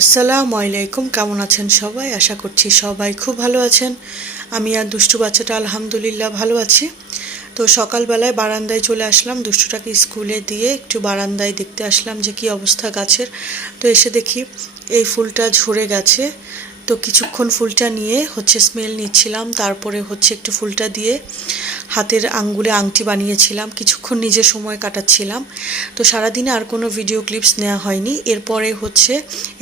আসসালামু আলাইকুম, কেমন আছেন সবাই? আশা করছি সবাই খুব ভালো আছেন। আমি আর দুষ্টু বাচ্চাটা আলহামদুলিল্লাহ ভালো আছি। তো সকালবেলায় বারান্দায় চলে আসলাম, দুষ্টুটাকে স্কুলে দিয়ে একটু বারান্দায় দেখতে আসলাম যে কী অবস্থা গাছের। তো এসে দেখি এই ফুলটা ঝরে গেছে। তো কিছুক্ষণ ফুলটা নিয়ে স্মেল নিচ্ছিলাম, তারপরে একটু ফুলটা দিয়ে হাতের আঙ্গুলে আংটি বানিয়েছিলাম, কিছুক্ষণ নিজে সময় কাটাচ্ছিলাম। তো সারাদিনে আর কোনো ভিডিও ক্লিপস নেওয়া হয়নি। এরপরে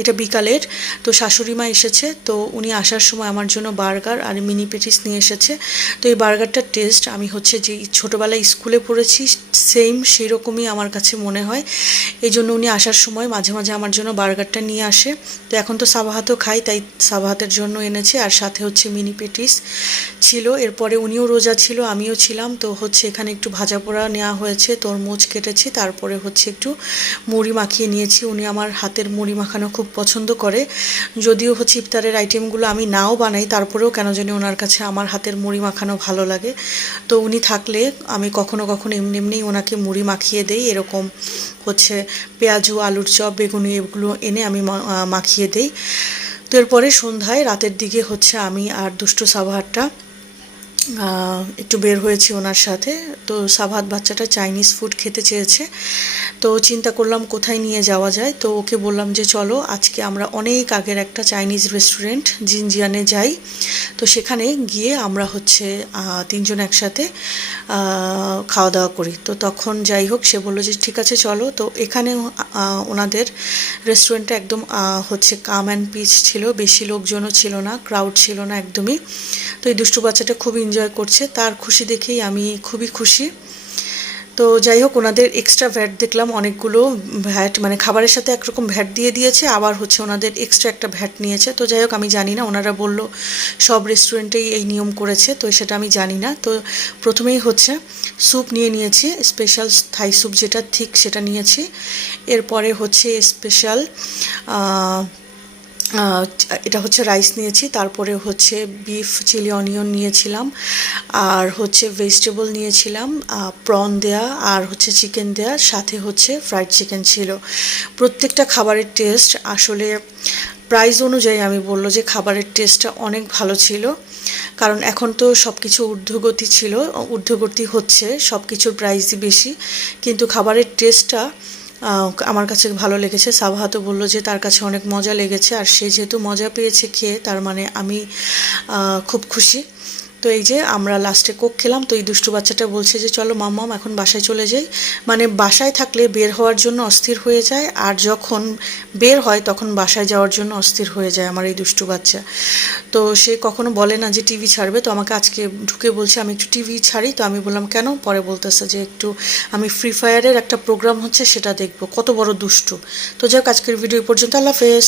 এটা বিকালের, তো শাশুড়ি মা এসেছে, তো উনি আসার সময় আমার জন্য বার্গার আর মিনি পেটিস নিয়ে এসেছে। তো এই বার্গারটার টেস্ট আমি যে ছোটোবেলায় স্কুলে পড়েছি সেম সেরকমই আমার কাছে মনে হয়। এই জন্য উনি আসার সময় মাঝে মাঝে আমার জন্য বার্গারটা নিয়ে আসে। তো এখন তো সাবাহাতও খাই, তাই সাবাহাতের জন্য এনেছে, আর সাথে মিনি পেটিস ছিল। এরপরে উনিও রোজা ছিল, আমিও ছিলাম। তো এখানে একটু ভাজা পোড়া নেওয়া হয়েছে, তরমুজ কেটেছি, তারপরে একটু মুড়ি মাখিয়ে নিয়েছি। উনি আমার হাতের মুড়ি মাখানো খুব পছন্দ করে, যদিও ইফতারের আইটেমগুলো আমি নাও বানাই, তারপরেও কেন জানি ওনার কাছে আমার হাতের মুড়ি মাখানো ভালো লাগে। তো উনি থাকলে আমি কখনো কখনো এমনি এমনিই ওনাকে মুড়ি মাখিয়ে দেই। এরকম পেঁয়াজু, আলুর চপ, বেগুনি এগুলো এনে আমি মাখিয়ে দেই। তো এরপরে সন্ধ্যায় রাতের দিকে আমি আর দুষ্টু সাবাহাতটা একটু বের হয়েছি ওনার সাথে। তো সাবাহাত বাচ্চাটা চাইনিজ ফুড খেতে চেয়েছে, তো চিন্তা করলাম কোথায় নিয়ে যাওয়া যায়। তো ওকে বললাম যে চলো আজকে আমরা অনেক আগের একটা চাইনিজ রেস্টুরেন্ট জিনজিয়ানে যাই। তো সেখানে গিয়ে আমরা তিনজন একসাথে খাওয়া দাওয়া করি। তো তখন যাই হোক সে বললো যে ঠিক আছে চলো। তো এখানে ওনাদের রেস্টুরেন্টটা একদম কাম অ্যান্ড পিস ছিল, বেশি লোকজনও ছিল না, ক্রাউড ছিল না একদমই। তো এই দুষ্টু বাচ্চাটা খুব এনজয় করছে, তার খুশি দেখেই আমি খুবই খুশি। তো যাই হোক ওনাদের এক্সট্রা ভ্যাট দেখলাম অনেকগুলো ভ্যাট, মানে খাবারের সাথে একরকম ভ্যাট দিয়ে দিয়েছে, আবার ওনাদের এক্সট্রা একটা ভ্যাট নিয়েছে। তো যাই হোক আমি জানি না, ওনারা বলল সব রেস্টুরেন্টেই এই নিয়ম করেছে, তো সেটা আমি জানি না। তো প্রথমেই স্যুপ নিয়েছি, স্পেশাল থাই স্যুপ যেটা ঠিক সেটা নিয়েছি। এরপরে স্পেশাল এটা রাইস নিয়েছি, তারপরে বিফ চিলি অনিয়ন নিয়েছিলাম, আর ভেজিটেবল নিয়েছিলাম, প্রন দেয়া, আর চিকেন দেয়া, সাথে ফ্রাইড চিকেন ছিল। প্রত্যেকটা খাবারের টেস্ট আসলে প্রাইস অনুযায়ী আমি বললো যে খাবারের টেস্টটা অনেক ভালো ছিল। কারণ এখন তো সব কিছু ঊর্ধ্বগতি হচ্ছে, সব কিছুর প্রাইসই বেশি, কিন্তু খাবারের টেস্টটা আমার কাছে ভালো লেগেছে। সাবাহাতও বললো যে তার কাছে অনেক মজা লেগেছে, আর সে যেহেতু মজা পেয়েছে খেয়ে, তার মানে আমি খুব খুশি। তো এই যে আমরা লাস্টে কোক খেলাম। তো এই দুষ্টু বাচ্চাটা বলছে যে চলো মাম্মাম এখন বাসায় চলে যাই। মানে বাসায় থাকলে বের হওয়ার জন্য অস্থির হয়ে যায়, আর যখন বের হয় তখন বাসায় যাওয়ার জন্য অস্থির হয়ে যায় আমার এই দুষ্টু বাচ্চা। তো সে কখনো বলে না যে টিভি ছাড়বে, তো আমাকে আজকে ঢুকে বলছে আমি একটু টিভি ছাড়ি। তো আমি বললাম কেন? পরে বলতেছে যে একটু আমি ফ্রি ফায়ারের একটা প্রোগ্রাম সেটা দেখবো। কত বড় দুষ্টু! তো যাক আজকের ভিডিও পর্যন্ত, আল্লাহ হাফেজ।